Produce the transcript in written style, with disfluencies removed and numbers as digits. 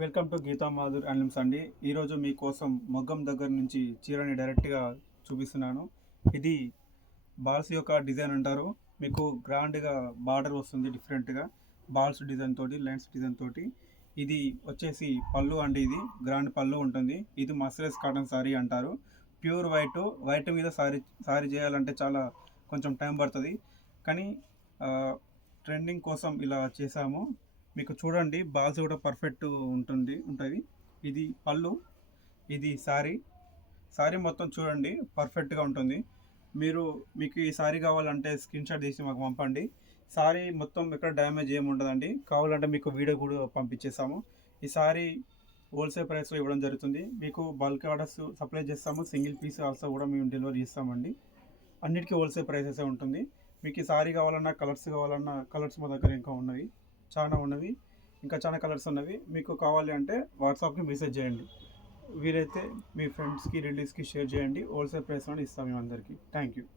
Welcome to Geetha Madhur handlooms అండి. ఈరోజు మీకోసం మొగ్గం దగ్గర నుంచి చీరని డైరెక్ట్గా చూపిస్తున్నాను. ఇది బాల్స్ యొక్క డిజైన్ అంటారు. మీకు గ్రాండ్గా బార్డర్ వస్తుంది, డిఫరెంట్గా బాల్స్ డిజైన్ తోటి, లైన్స్ డిజైన్ తోటి. ఇది వచ్చేసి పళ్ళు అండి. ఇది గ్రాండ్ పళ్ళు ఉంటుంది. ఇది మస్రస్ కాటన్ సారీ అంటారు. ప్యూర్ వైట్ మీద సారీ చేయాలంటే చాలా కొంచెం టైం పడుతుంది, కానీ ట్రెండింగ్ కోసం ఇలా చేసాము. మీకు చూడండి, బాల్స్ కూడా పర్ఫెక్ట్ ఉంటుంది. ఇది పళ్ళు, ఇది శారీ మొత్తం చూడండి పర్ఫెక్ట్గా ఉంటుంది. మీకు ఈ శారీ కావాలంటే స్క్రీన్ షాట్ తీసి మాకు పంపండి. శారీ మొత్తం ఎక్కడ డ్యామేజ్ ఏమి ఉండదండి. కావాలంటే మీకు వీడియో కూడా పంపించేస్తాము. ఈ శారీ హోల్సేల్ ప్రైస్లో ఇవ్వడం జరుగుతుంది. మీకు బల్క్ ఆర్డర్స్ సప్లై చేస్తాము. సింగిల్ పీస్ ఆల్సో కూడా మేము డెలివరీ చేస్తామండి. అన్నిటికీ హోల్సేల్ ప్రైసెస్ ఉంటుంది. మీకు ఈ శారీ కావాలన్నా, కలర్స్ మా దగ్గర ఇంకా ఉన్నవి, చాలా ఉన్నవి. ఇంకా చాలా కలర్స్ ఉన్నవి. మీకు కావాలి అంటే వాట్సాప్కి మెసేజ్ చేయండి. వీలైతే మీ ఫ్రెండ్స్కి, రిలేటివ్స్కి షేర్ చేయండి. హోల్సేల్ ప్రైస్లో ఇస్తాం మేము అందరికీ. Thank you.